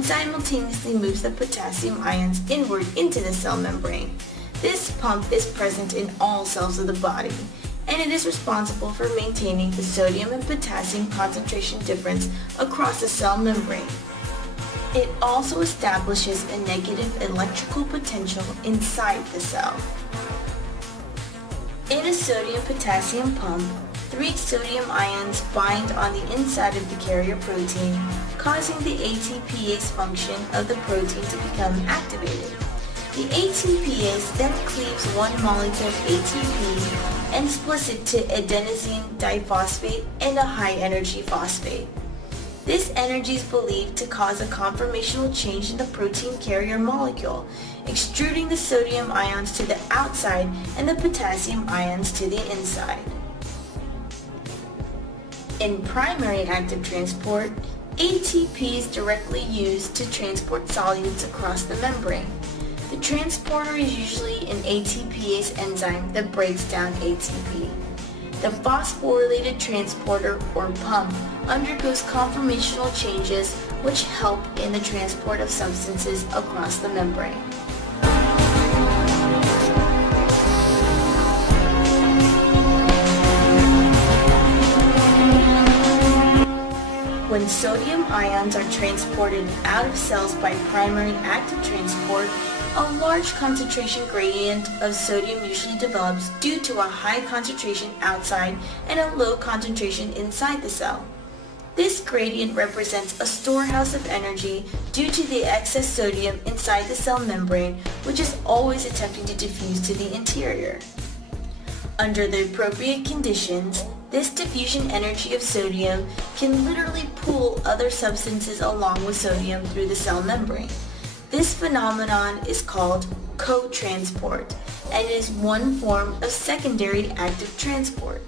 and simultaneously moves the potassium ions inward into the cell membrane. This pump is present in all cells of the body, and it is responsible for maintaining the sodium and potassium concentration difference across the cell membrane. It also establishes a negative electrical potential inside the cell. In a sodium-potassium pump, 3 sodium ions bind on the inside of the carrier protein, causing the ATPase function of the protein to become activated. The ATPase then cleaves one molecule of ATP and splits it to adenosine diphosphate and a high-energy phosphate. This energy is believed to cause a conformational change in the protein carrier molecule, extruding the sodium ions to the outside and the potassium ions to the inside. In primary active transport, ATP is directly used to transport solutes across the membrane. The transporter is usually an ATPase enzyme that breaks down ATP. The phosphorylated transporter, or pump, undergoes conformational changes which help in the transport of substances across the membrane. When sodium ions are transported out of cells by primary active transport, a large concentration gradient of sodium usually develops due to a high concentration outside and a low concentration inside the cell. This gradient represents a storehouse of energy due to the excess sodium inside the cell membrane, which is always attempting to diffuse to the interior. Under the appropriate conditions, this diffusion energy of sodium can literally pull other substances along with sodium through the cell membrane. This phenomenon is called co-transport and is one form of secondary active transport.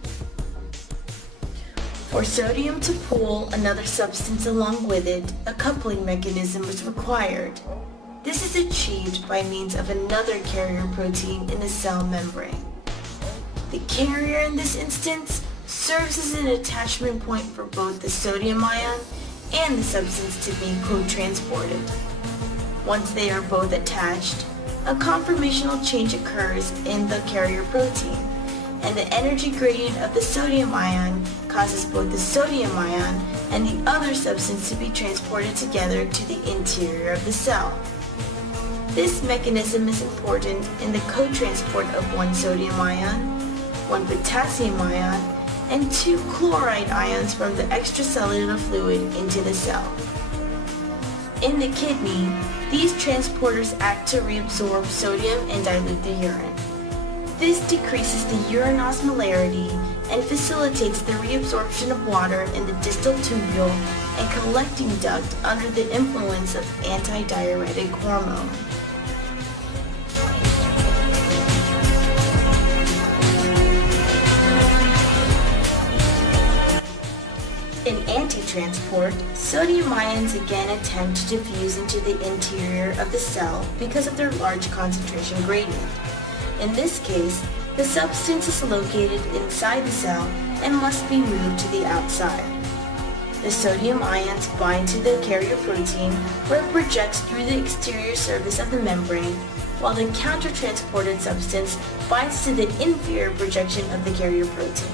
For sodium to pull another substance along with it, a coupling mechanism is required. This is achieved by means of another carrier protein in the cell membrane. The carrier in this instance serves as an attachment point for both the sodium ion and the substance to be co-transported. Once they are both attached, a conformational change occurs in the carrier protein, and the energy gradient of the sodium ion causes both the sodium ion and the other substance to be transported together to the interior of the cell. This mechanism is important in the co-transport of one sodium ion, one potassium ion, and 2 chloride ions from the extracellular fluid into the cell. In the kidney, these transporters act to reabsorb sodium and dilute the urine. This decreases the urine osmolarity and facilitates the reabsorption of water in the distal tubule and collecting duct under the influence of antidiuretic hormone. In anti-transport, sodium ions again attempt to diffuse into the interior of the cell because of their large concentration gradient. In this case, the substance is located inside the cell and must be moved to the outside. The sodium ions bind to the carrier protein where it projects through the exterior surface of the membrane, while the counter-transported substance binds to the inferior projection of the carrier protein.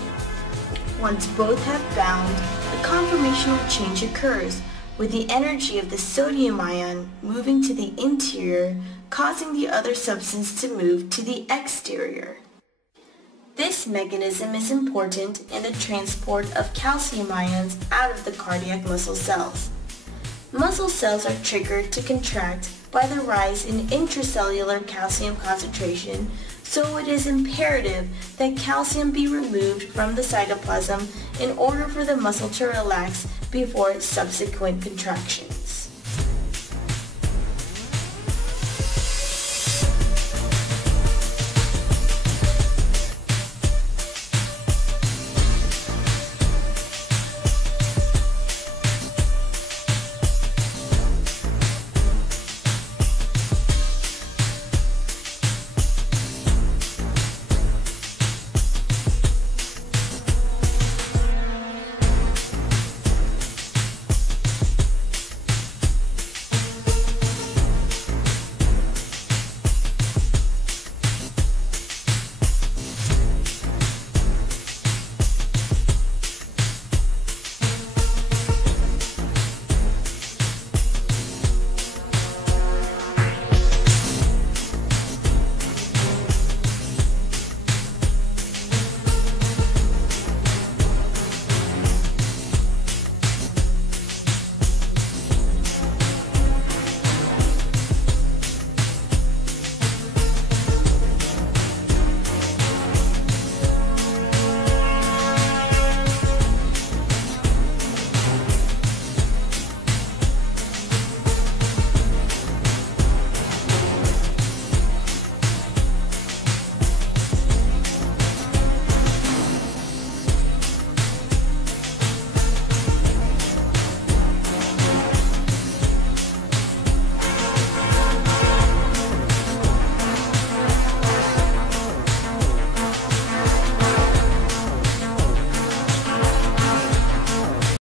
Once both have bound, a conformational change occurs, with the energy of the sodium ion moving to the interior, causing the other substance to move to the exterior. This mechanism is important in the transport of calcium ions out of the cardiac muscle cells. Muscle cells are triggered to contract by the rise in intracellular calcium concentration, so it is imperative that calcium be removed from the cytoplasm in order for the muscle to relax before its subsequent contraction.